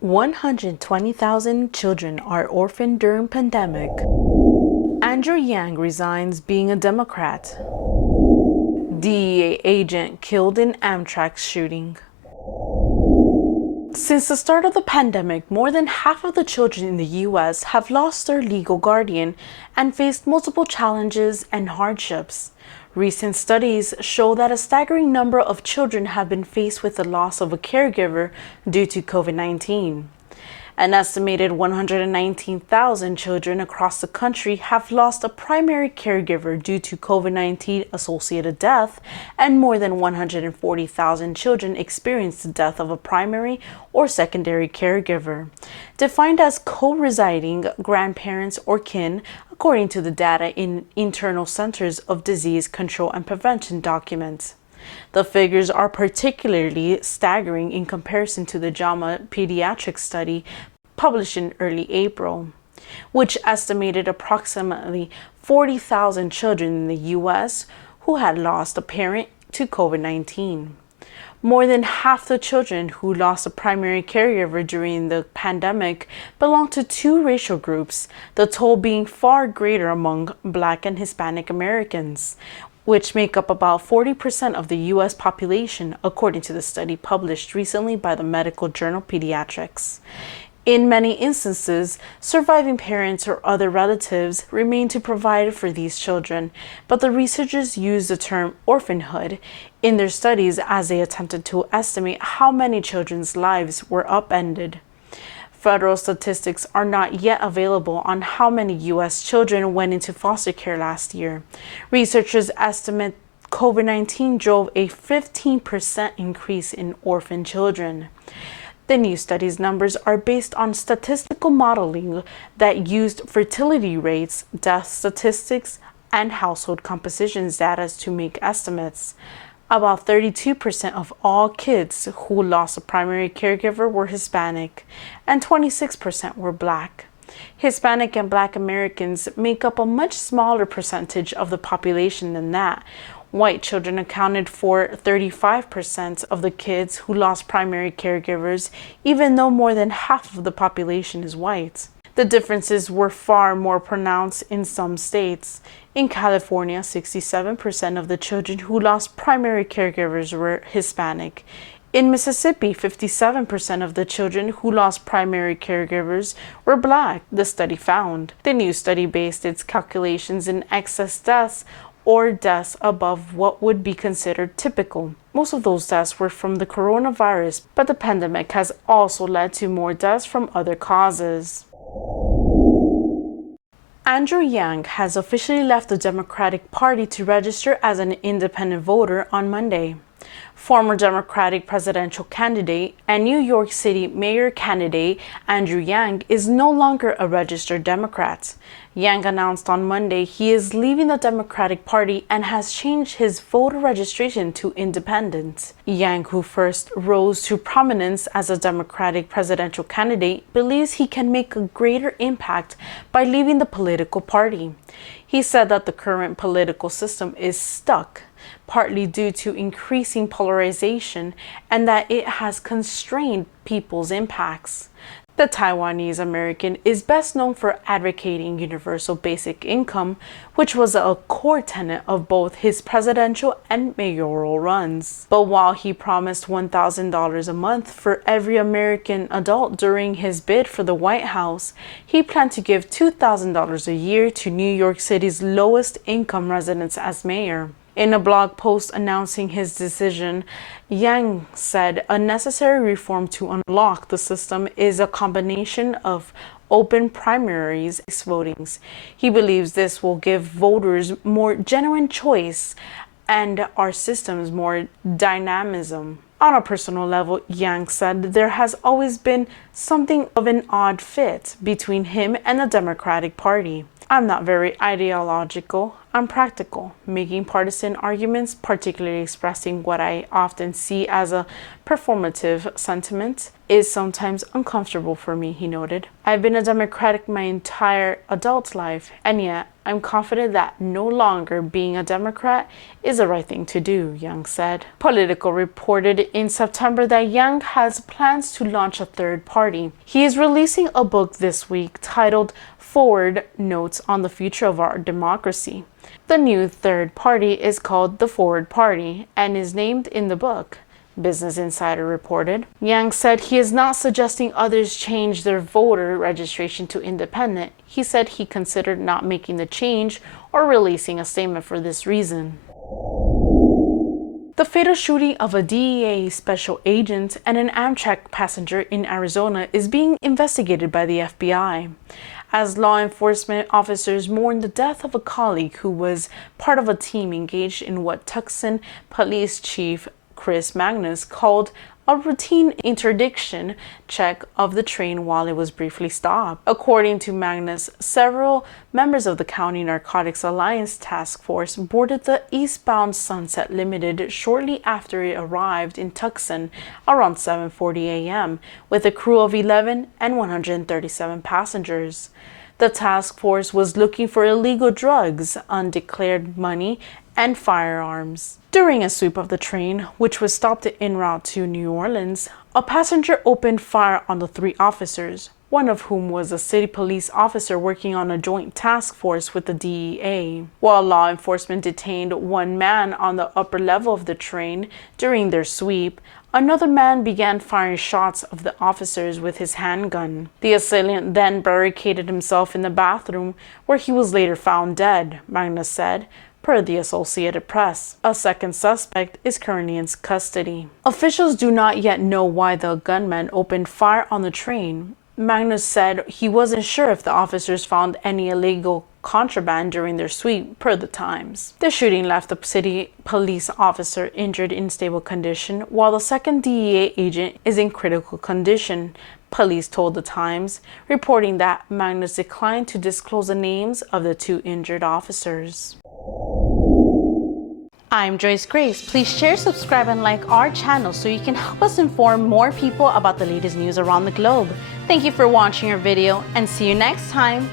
120,000 children are orphaned during pandemic. Andrew Yang resigns being a Democrat. DEA agent killed in Amtrak shooting. Since the start of the pandemic, more than half of the children in the U.S. have lost their legal guardian and faced multiple challenges and hardships. Recent studies show that a staggering number of children have been faced with the loss of a caregiver due to COVID-19. An estimated 119,000 children across the country have lost a primary caregiver due to COVID-19 associated death, and more than 140,000 children experienced the death of a primary or secondary caregiver, defined as co-residing grandparents or kin, according to the data in Internal Centers of Disease Control and Prevention documents. The figures are particularly staggering in comparison to the JAMA pediatric study published in early April, which estimated approximately 40,000 children in the U.S. who had lost a parent to COVID-19. More than half the children who lost a primary caregiver during the pandemic belong to two racial groups, the toll being far greater among Black and Hispanic Americans, which make up about 40% of the U.S. population, according to the study published recently by the medical journal Pediatrics. In many instances, surviving parents or other relatives remain to provide for these children, but the researchers used the term orphanhood in their studies as they attempted to estimate how many children's lives were upended. Federal statistics are not yet available on how many U.S. children went into foster care last year. Researchers estimate COVID-19 drove a 15% increase in orphan children. The new study's numbers are based on statistical modeling that used fertility rates, death statistics, and household compositions data to make estimates. About 32% of all kids who lost a primary caregiver were Hispanic, and 26% were Black. Hispanic and Black Americans make up a much smaller percentage of the population than that. White children accounted for 35% of the kids who lost primary caregivers, even though more than half of the population is white. The differences were far more pronounced in some states. In California, 67% of the children who lost primary caregivers were Hispanic. In Mississippi, 57% of the children who lost primary caregivers were Black, the study found. The new study based its calculations in excess deaths or deaths above what would be considered typical. Most of those deaths were from the coronavirus, but the pandemic has also led to more deaths from other causes. Andrew Yang has officially left the Democratic Party to register as an independent voter on Monday. Former Democratic presidential candidate and New York City mayor candidate Andrew Yang is no longer a registered Democrat. Yang announced on Monday he is leaving the Democratic Party and has changed his voter registration to independent. Yang, who first rose to prominence as a Democratic presidential candidate, believes he can make a greater impact by leaving the political party. He said that the current political system is stuck, partly due to increasing polarization, and that it has constrained people's impacts. The Taiwanese American is best known for advocating universal basic income, which was a core tenet of both his presidential and mayoral runs. But while he promised $1,000 a month for every American adult during his bid for the White House, he planned to give $2,000 a year to New York City's lowest income residents as mayor. In a blog post announcing his decision, Yang said a necessary reform to unlock the system is a combination of open primaries and votings. He believes this will give voters more genuine choice and our systems more dynamism. On a personal level, Yang said there has always been something of an odd fit between him and the Democratic Party. I'm not very ideological. unpractical. Making partisan arguments, particularly expressing what I often see as a performative sentiment, is sometimes uncomfortable for me, he noted. I've been a Democratic my entire adult life, and yet I'm confident that no longer being a Democrat is the right thing to do, Young said. Politico reported in September that Young has plans to launch a third party. He is releasing a book this week titled Forward Notes on the Future of Our Democracy. The new third party is called the Forward Party and is named in the book, Business Insider reported. Yang said he is not suggesting others change their voter registration to independent. He said he considered not making the change or releasing a statement for this reason. The fatal shooting of a DEA special agent and an Amtrak passenger in Arizona is being investigated by the FBI, as law enforcement officers mourn the death of a colleague who was part of a team engaged in what Tucson Police Chief Chris Magnus called a routine interdiction check of the train while it was briefly stopped. According to Magnus, several members of the County Narcotics Alliance Task Force boarded the eastbound Sunset Limited shortly after it arrived in Tucson around 7:40 a.m. with a crew of 11 and 137 passengers. The task force was looking for illegal drugs, undeclared money, and firearms. During a sweep of the train, which was stopped en route to New Orleans, a passenger opened fire on the three officers, one of whom was a city police officer working on a joint task force with the DEA. While law enforcement detained one man on the upper level of the train during their sweep, another man began firing shots of the officers with his handgun. The assailant then barricaded himself in the bathroom, where he was later found dead, Magnus said, per the Associated Press. A second suspect is currently in custody. Officials do not yet know why the gunman opened fire on the train. Magnus said he wasn't sure if the officers found any illegal contraband during their sweep, per the Times. The shooting left the city police officer injured in stable condition, while the second DEA agent is in critical condition, police told the Times, reporting that Magnus declined to disclose the names of the two injured officers. I'm Joyce Grace. Please share, subscribe, and like our channel so you can help us inform more people about the latest news around the globe. Thank you for watching our video, and see you next time.